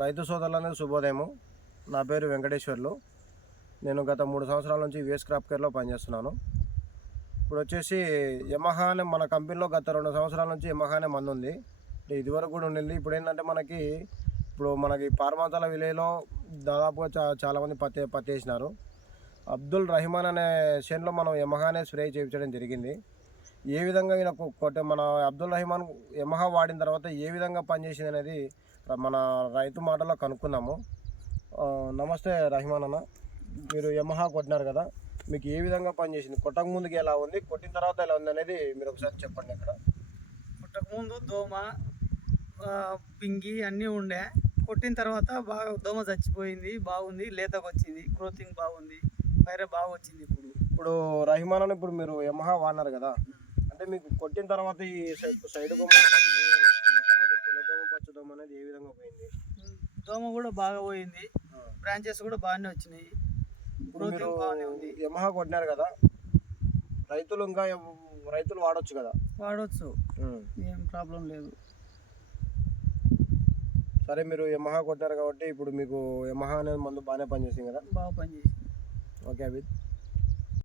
రైతు సోదరులనేది శుభోదయము. నా పేరు వెంకటేశ్వర్లు. నేను గత 3 సంవత్సరాల నుంచి విఎస్ క్రాప్ కేర్లో పనిచేస్తున్నాను. ఇప్పుడు వచ్చేసి యమహా అనే మన కంపెనీలో గత 2 సంవత్సరాల నుంచి యమహా అనే మందు ఉంది. ఇదివరకు కూడా ఉండింది. ఇప్పుడు ఏంటంటే మనకి పార్మాతాల విలేజ్లో దాదాపుగా చాలామంది పత్తి వేసినారు. అబ్దుల్ రహమాన్ అనే చేనులో మనం యమహా అనే స్ప్రే చేయించడం జరిగింది. ఏ విధంగా మన అబ్దుల్ రహమాన్ యమహా వాడిన తర్వాత ఏ విధంగా పనిచేసింది అనేది మన రైతు మాటలో కనుక్కుందాము. నమస్తే రహమాన్ అన్న, మీరు యమహా కొట్టినారు కదా, మీకు ఏ విధంగా పనిచేసింది? కొట్టక ముందుకి ఎలా ఉంది, కొట్టిన తర్వాత ఎలా ఉంది అనేది మీరు ఒకసారి చెప్పండి. ఇక్కడ కొట్టకముందు దోమ పింగి అన్నీ ఉండే, కొట్టిన తర్వాత బాగా దోమ చచ్చిపోయింది, బాగుంది, లేతకు వచ్చింది, గ్రోతింగ్ బాగుంది, పైర బాగా వచ్చింది. ఇప్పుడు రహమాన్ అన్న, ఇప్పుడు మీరు యమహా వాడినారు కదా, అంటే మీకు కొట్టిన తర్వాత ఈ సైడ్ తెల్లదోమ పచ్చదోమ అనేది ఏ విధంగా పోయింది? దోమ కూడా బాగా పోయింది, బ్రాంచెస్ కూడా బాగానే వచ్చినాయి, గ్రోతింగ్ బాగానే ఉంది. యమహా కొట్టినారు కదా, రైతులు వాడొచ్చు కదా? వాడవచ్చు, ఏం ప్రాబ్లం లేదు. సరే, మీరు యమహా కొట్టినారు కాబట్టి ఇప్పుడు మీకు యమహా అనేది మందు బాగానే పనిచేసింది కదా? బాగా పనిచేసింది. ఓకే అభిత్.